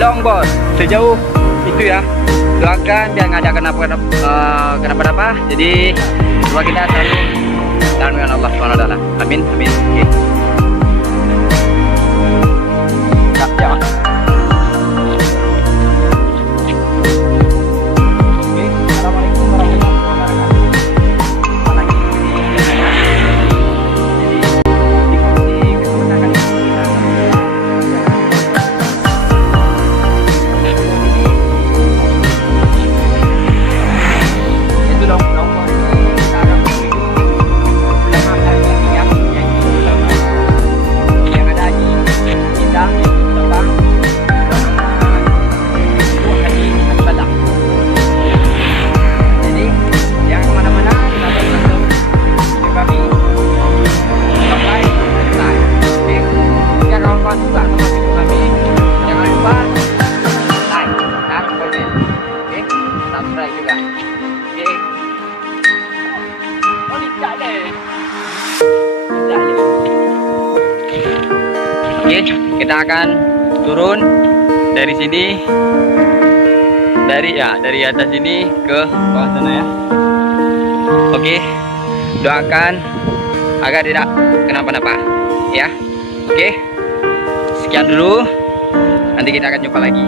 longboard sejauh itu ya. Doakan biar nggak ada kenapa-napa. Jadi doa kita selalu dalam dengan Allah SWT. Amin, amin. Oke. Ya. Oke, kita akan turun dari sini, dari atas sini ke bawah sana ya. Oke, doakan agar tidak kenapa-napa ya. Oke, sekian dulu, nanti kita akan jumpa lagi.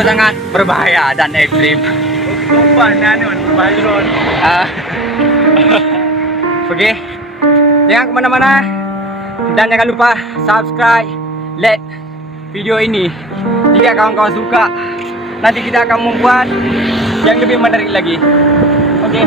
Sangat berbahaya dan ekstrim. Oke, jangan kemana-mana dan jangan lupa subscribe, like video ini. Jika kawan-kawan suka, nanti kita akan membuat yang lebih menarik lagi. Oke.